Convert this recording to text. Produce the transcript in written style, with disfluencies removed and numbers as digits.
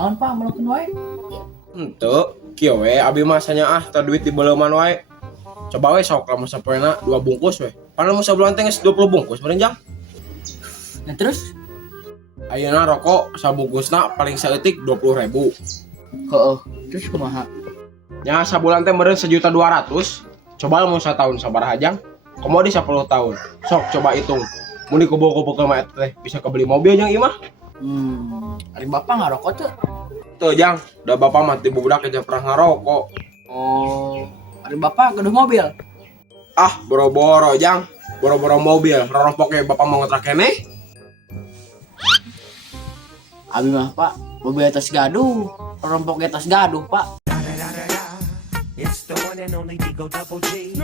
Naon Pak melakukan wae? Henteu, kieu we abi masanya teu duit di beleuman wae. Coba we sok lamun sapoena 2 bungkus we. Padahal mun sabulan teh geus 20 bungkus meureun Jang. Nah terus? Ayeuna rokok sabungkusna paling saeutik 20.000. Heeh. Terus kumaha? Nya sabulan teh meureun 1.200.000. Coba lamun satahun sabaraha Jang? Komo di 10 tahun. Sok coba hitung. Mun dikumpul-kumpul ke mah teh bisa kebeli mobil Jang ieu mah. Ari bapak ngarokok tuh? Tuh Jang, udah bapak mati budak aja pernah ngerokok. Oh, ari bapak gaduh mobil. Boro-boro Jang, boro-boro mobil. Rorompoknya bapak mau ngetrak keneh. Abi mah Pak, mobil atas gaduh, rompok atas gaduh Pak. It's the one and only Digo Double G.